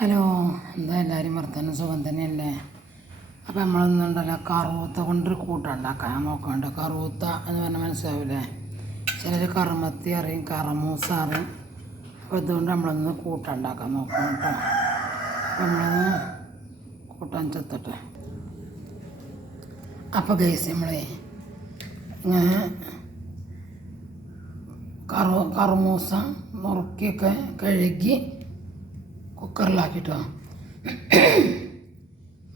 Hello, എന്താ എല്ലാവരും വർത്തമാനം സുഖം തന്നെയല്ലേ? അപ്പോൾ നമ്മളൊന്നുണ്ടല്ലോ കറുവത്ത കൊണ്ടൊരു കൂട്ടം ഉണ്ടാക്കാൻ നോക്കണ്ട. കറുവത്ത എന്ന് പറഞ്ഞാൽ മനസ്സിലാവില്ലേ? ചിലർ കറുമത്തി അറിയും, കറമൂസ അറിയും. അപ്പോൾ ഇതുകൊണ്ട് നമ്മളൊന്ന് കൂട്ടം ഉണ്ടാക്കാൻ നോക്കണം കേട്ടോ. അപ്പോൾ നമ്മളൊന്ന് കൂട്ടാൻ ചെത്തട്ടെ. അപ്പോൾ ഗൈസ് നമ്മളെ ഇങ്ങനെ കറുമൂസ നുറുക്കിയൊക്കെ കഴുകി കുക്കറിലാക്കിട്ടോ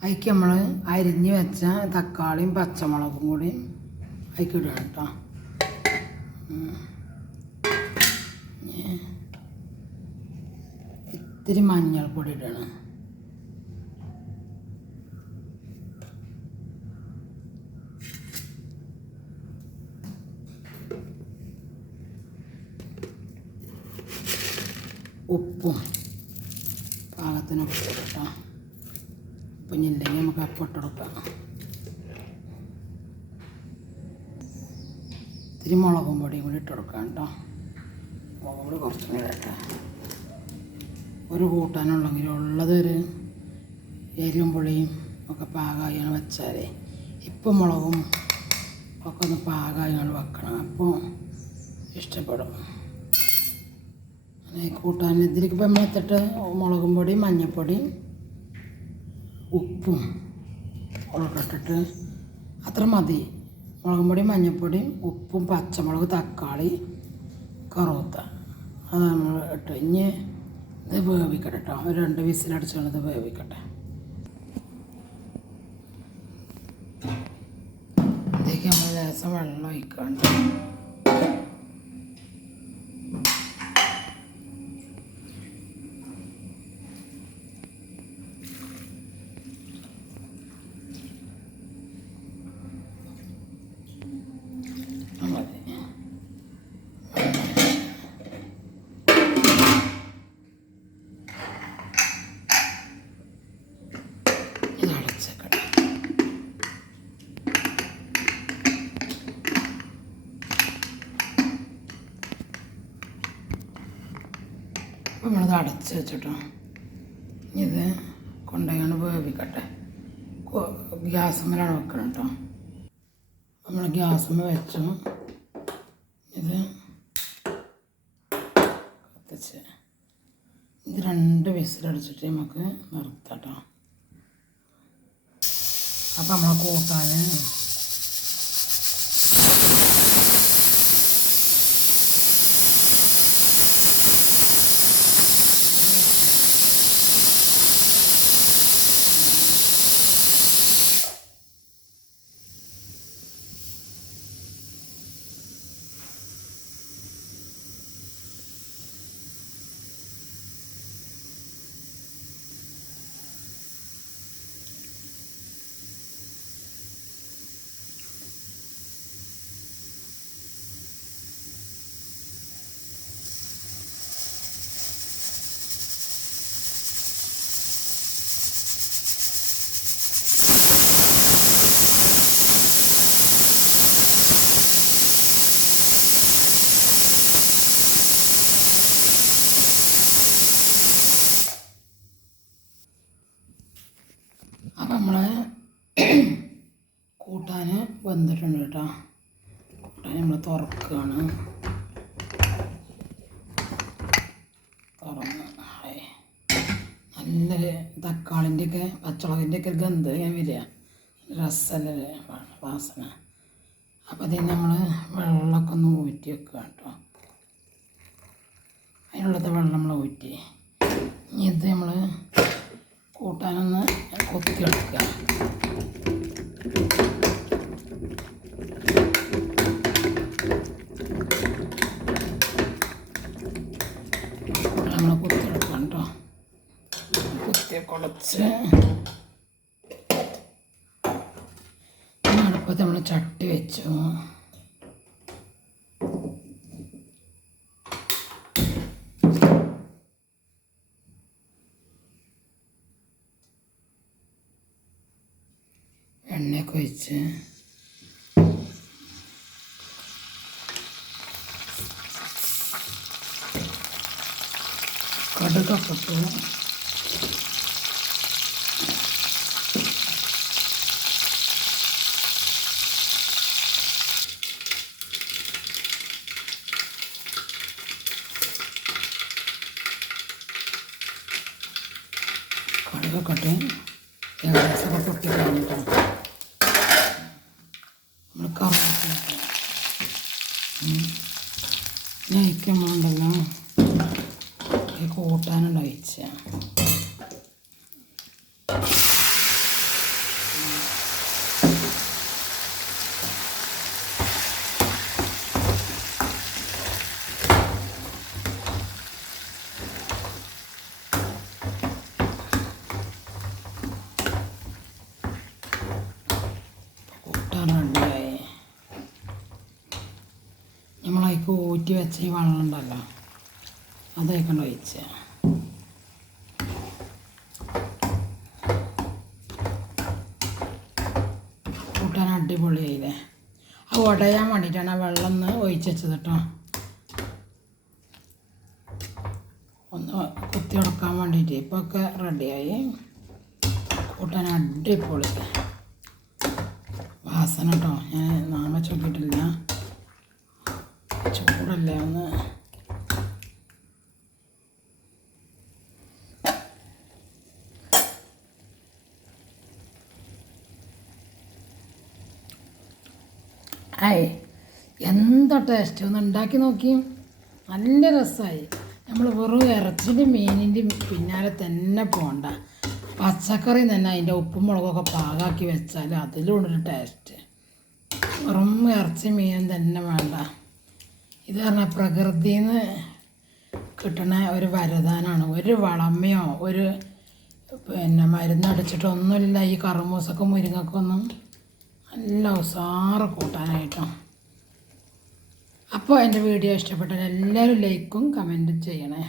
അതിക്ക് നമ്മൾ അരിഞ്ഞ് വെച്ച തക്കാളിയും പച്ചമുളകും കൂടി അതിക്ക് ഇടണം കേട്ടോ. ഇത്തിരി മഞ്ഞൾപ്പൊടി ഇടണം. ഉപ്പും പാകത്തിന് ഉപ്പ് കേട്ടോ. ഉപ്പ് ഇല്ലെങ്കിൽ നമുക്ക് അപ്പം ഇട്ടെടുക്കാം. ഇത്തിരി മുളകും പൊടിയും കൂടി ഇട്ടെടുക്കാം കേട്ടോ. മുളകും പൊടി കുറച്ചും കൂടി ഇടട്ടെ. ഒരു കൂട്ടാനുള്ളെങ്കിൽ ഉള്ളതൊരു എരിവും പുളിയും ഒക്കെ പാകമായാണ് വെച്ചാലേ ഇപ്പം മുളകും ഒക്കെ ഒന്ന് പാകമായാണ് വെക്കണം. അപ്പോൾ ഇഷ്ടപ്പെടും. കൂട്ടാൻ ഇതിലേക്ക് ഇപ്പം നമ്മൾ എത്തിട്ട് മുളകും പൊടി, മഞ്ഞൾപ്പൊടി, ഉപ്പും ഇട്ടിട്ട് അത്ര മതി. മുളകും പൊടി, മഞ്ഞൾപ്പൊടിയും ഉപ്പും പച്ചമുളക്, തക്കാളി, കറുവത്ത അത് നമ്മൾ ഇട്ട് ഇനി ഇത് വേവിക്കട്ടെ കേട്ടോ. ഒരു 2 വിസിലടിച്ചാണ് ഇത് വേവിക്കട്ടെ. ഇതിലേക്ക് നമ്മൾ ലേശം വെള്ളം ഒഴിക്കാണ്ട് നമ്മളത് അടച്ച് വെച്ചിട്ടോ. ഇത് കൊണ്ടുപോയാണ് വേവിക്കട്ടെ. ഗ്യാസുമ്മലാണ് വെക്കണം കേട്ടോ. നമ്മൾ ഗ്യാസുമ്മ വെച്ചു. ഇത് കത്തിച്ച് ഇത് 2 വിസിലടിച്ചിട്ട് നമുക്ക് നിർത്താം കേട്ടോ. അപ്പം നമ്മളെ കൂട്ടാൻ അപ്പം നമ്മളെ കൂട്ടാൻ വെന്തിട്ടുണ്ട് കേട്ടോ. കൂട്ടാൻ നമ്മൾ തുറക്കുകയാണ്. തുറന്ന് നല്ലൊരു തക്കാളിൻ്റെയൊക്കെ പച്ചമുളകിൻ്റെയൊക്കെ ഗന്ധം ഇങ്ങനെ വരിക. രസമല്ലേ വാസന. അപ്പോൾ അതിന് നമ്മൾ വെള്ളമൊക്കെ ഒന്ന് ഊറ്റി വെക്കുക കേട്ടോ. അതിനുള്ളത് വെള്ളം നമ്മൾ ഊറ്റി ഇനി ഇത് നമ്മൾ കൂട്ടാനൊന്ന് കൊത്തിയെടുക്കുക. നമ്മൾ കൊത്തിയെടുക്കാം കേട്ടോ. കുത്തി കുളച്ച് അടുപ്പത്ത് നമ്മൾ ചട്ടി വെച്ചു. എണ്ണയൊക്കെ ഒഴിച്ച് കടുകൊക്കെ ഇട്ടു. കടുകൊക്കെ ഇട്ട് ഏകദേശമൊക്കെ പൊട്ടി കഴിഞ്ഞിട്ടാണ് നമ്മൾ കറുവത്തിലൊക്കെ നയിക്കുമ്പോണ്ടല്ലോ ഈ കൂട്ടാനുള്ള ഒഴിച്ച റെഡിയായി. നമ്മളതിലേക്ക് ഊറ്റി വെച്ച ഈ വെള്ളം ഉണ്ടല്ലോ അതേക്കൊണ്ട് ഒഴിച്ച കൂട്ടാൻ അടിപൊളിയായില്ലേ. അത് ഉടയാൻ വേണ്ടിയിട്ടാണ് ആ വെള്ളം ഒന്ന് ഒഴിച്ച് വെച്ചത് കേട്ടോ. ഒന്ന് കുത്തി ഉടക്കാൻ വേണ്ടിയിട്ട്. ഇപ്പോൾ ഒക്കെ റെഡിയായി. കൂട്ടാൻ അടിപൊളി വാസന കേട്ടോ. ഞാൻ നാമ ചോക്കിയിട്ടില്ല, ചൂടല്ലേ ഒന്ന്. ആയി എന്താ ടേസ്റ്റ്, ഒന്ന് ഉണ്ടാക്കി നോക്കി. നല്ല രസമായി. നമ്മൾ വെറും ഇറച്ചിൻ്റെ മീനിൻ്റെ പിന്നാലെ തന്നെ പോകണ്ട, പച്ചക്കറി തന്നെ അതിൻ്റെ ഉപ്പും മുളകൊക്കെ പാകാക്കി വെച്ചാൽ അതിലുണ്ടൊരു ടേസ്റ്റ്. വെറും ഇറച്ചി മീനും തന്നെ വേണ്ട. ഇത് പറഞ്ഞാൽ പ്രകൃതിയിൽ നിന്ന് കിട്ടണ ഒരു വരദാനമാണ്. ഒരു വളമയോ ഒരു മരുന്നടിച്ചിട്ടൊന്നുമില്ല. ഈ കറുമൂസക്കും മുരിങ്ങക്കൊന്നും നല്ല ഉസാറ് കൂട്ടാനായിട്ടോ. അപ്പോൾ എൻ്റെ വീഡിയോ ഇഷ്ടപ്പെട്ടാൽ എല്ലാവരും ലൈക്കും കമൻറ്റും ചെയ്യണേ.